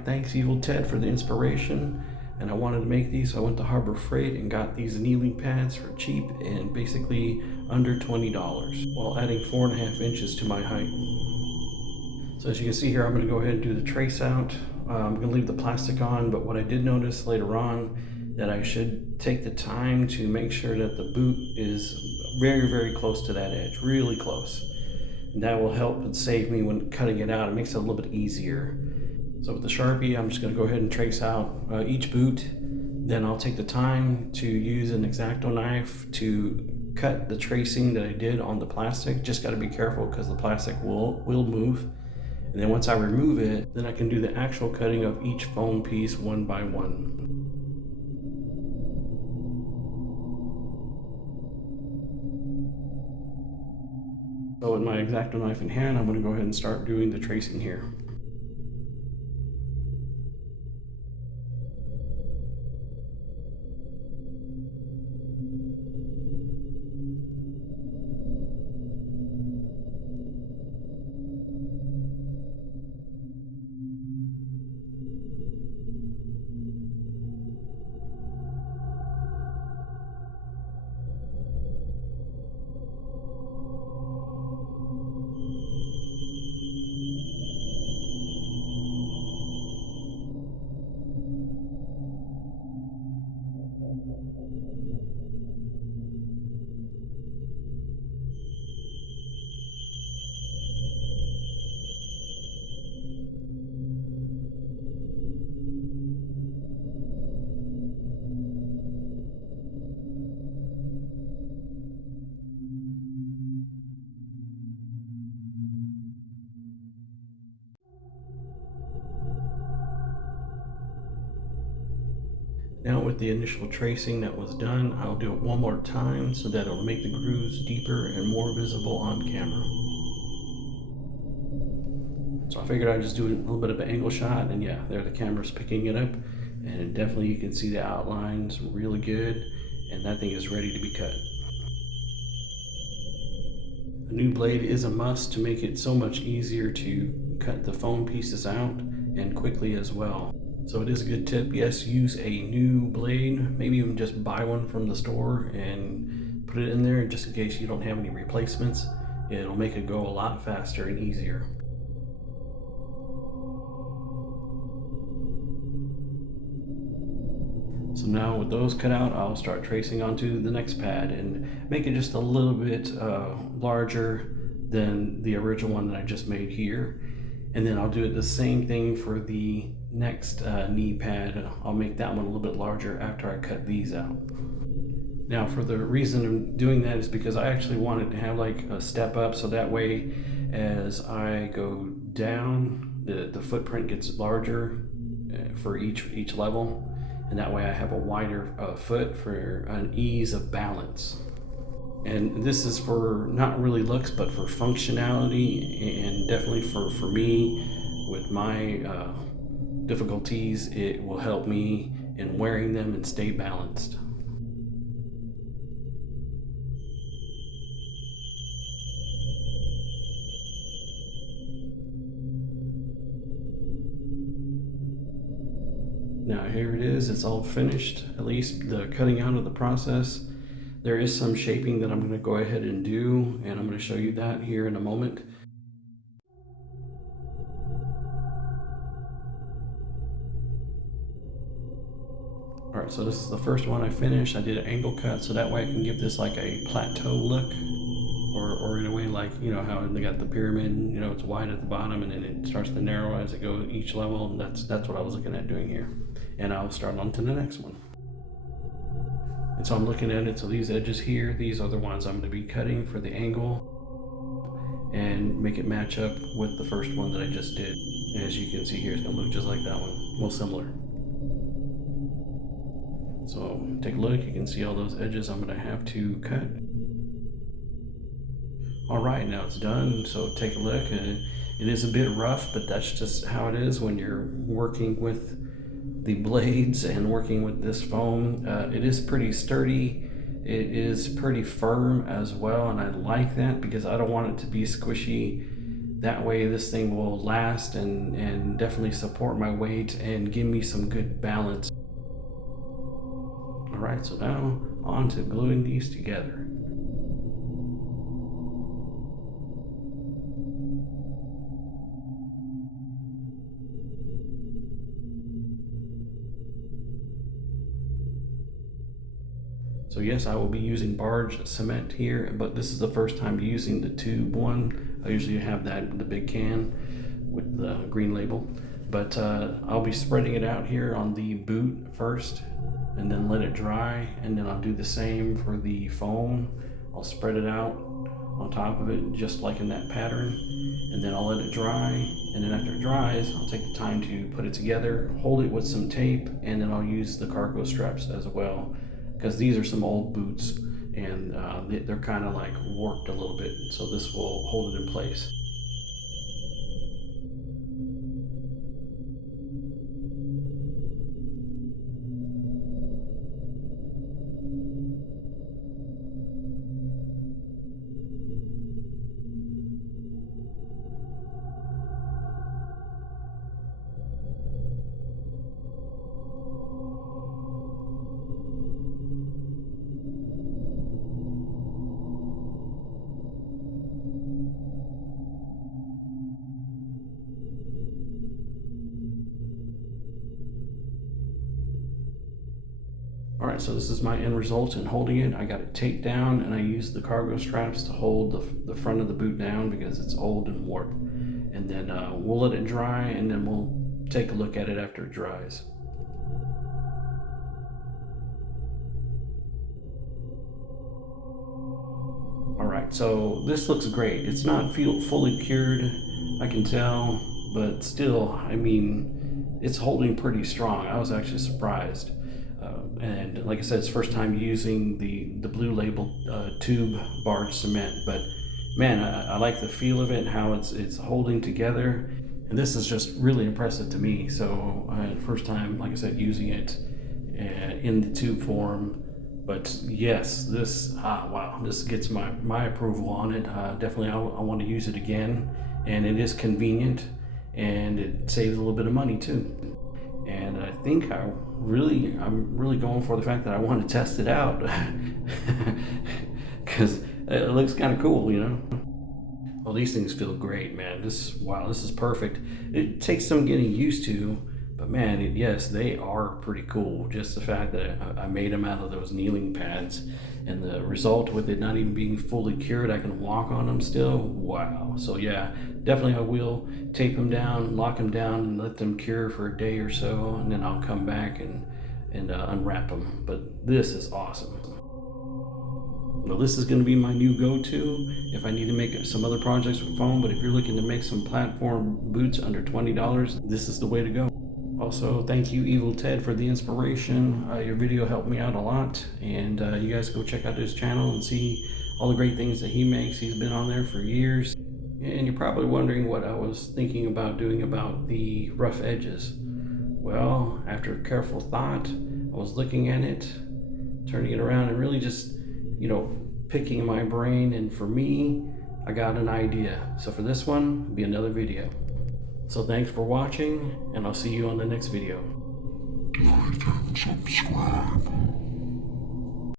Alright, thanks Evil Ted for the inspiration. And I wanted to make these, so I went to Harbor Freight and got these kneeling pads for cheap and basically under $20 while adding 4.5 inches to my height. So as you can see here, I'm going to go ahead and do the trace out. I'm going to leave the plastic on, but what I did notice later on that I should take the time to make sure that the boot is very close to that edge, really close. And that will help and save me when cutting it out. It makes it a little bit easier. So with the Sharpie, I'm just going to go ahead and trace out each boot. Then I'll take the time to use an X-Acto knife to cut the tracing that I did on the plastic. Just got to be careful because the plastic will move. And then once I remove it, then I can do the actual cutting of each foam piece one by one. So with my X-Acto knife in hand, I'm going to go ahead and start doing the tracing here. Now with the initial tracing that was done, I'll do it one more time so that it'll make the grooves deeper and more visible on camera. So I figured I'd just do a little bit of an angle shot, and yeah, there the camera's picking it up, and definitely you can see the outlines really good, and that thing is ready to be cut. A new blade is a must to make it so much easier to cut the foam pieces out and quickly as well. So it is a good tip, yes, use a new blade, maybe even just buy one from the store and put it in there just in case you don't have any replacements. It'll make it go a lot faster and easier. So now with those cut out, I'll start tracing onto the next pad and make it just a little bit larger than the original one that I just made here. And then I'll do it the same thing for the next knee pad. I'll make that one a little bit larger after I cut these out. Now for the reason I'm doing that is because I actually wanted to have like a step up, so that way as I go down, the footprint gets larger for each level, and that way I have a wider foot for an ease of balance. And this is for not really looks, but for functionality, and definitely for me with my difficulties, it will help me in wearing them and stay balanced. Now here it is, it's all finished, at least the cutting out of the process. There is some shaping that I'm going to go ahead and do, and I'm going to show you that here in a moment. Alright, so this is the first one I finished. I did an angle cut, so that way I can give this like a plateau look. Or in a way like, you know, how they got the pyramid, you know, it's wide at the bottom and then it starts to narrow as it goes each level. And that's what I was looking at doing here. And I'll start on to the next one. And so I'm looking at it, so these edges here, these are the ones I'm going to be cutting for the angle and make it match up with the first one that I just did. And as you can see here, it's going to look just like that one, well similar. So take a look, you can see all those edges I'm going to have to cut. Alright, now it's done, so take a look. It is a bit rough, but that's just how it is when you're working with the blades and working with this foam. It is pretty sturdy, it is pretty firm as well, and I like that because I don't want it to be squishy That way this thing will last and definitely support my weight and give me some good balance. Alright, so now on to gluing these together. So yes, I will be using Barge Cement here, but this is the first time using the tube one. I usually have that, the big can with the green label. But I'll be spreading it out here on the boot first, and then let it dry, and then I'll do the same for the foam. I'll spread it out on top of it, just like in that pattern, and then I'll let it dry, and then after it dries, I'll take the time to put it together, hold it with some tape, and then I'll use the cargo straps as well, because these are some old boots, and they're kind of like warped a little bit, so this will hold it in place. All right, so this is my end result in holding it. I got it taped down, and I used the cargo straps to hold the front of the boot down because it's old and warped. And then we'll let it dry, and then we'll take a look at it after it dries. All right, so this looks great. It's not fully cured, I can tell, but still, I mean, it's holding pretty strong. I was actually surprised. And like I said, it's first time using the blue label tube Barge Cement, but man, I like the feel of it, how it's holding together, and this is just really impressive to me. So first time, like I said, using it in the tube form. But yes, this wow, this gets my approval on it. Definitely, I want to use it again, and it is convenient, and it saves a little bit of money too. And I think I'm really going for the fact that I want to test it out because it looks kind of cool, you know. Well, these things feel great, man. Wow, this is perfect. It takes some getting used to, but man, yes, they are pretty cool. Just the fact that I made them out of those kneeling pads, and the result with it not even being fully cured, I can walk on them still. Wow. So yeah, definitely I will tape them down, lock them down, and let them cure for a day or so, and then I'll come back and unwrap them. But this is awesome. Well, this is going to be my new go-to if I need to make some other projects with foam, but if you're looking to make some platform boots under $20, this is the way to go. Also, thank you, Evil Ted, for the inspiration. Your video helped me out a lot, and you guys go check out his channel and see all the great things that he makes. He's been on there for years. And you're probably wondering what I was thinking about doing about the rough edges. Well, after careful thought, I was looking at it, turning it around, and really just, picking my brain. And for me, I got an idea. So for this one, it'll be another video. So thanks for watching, and I'll see you on the next video. Like and subscribe.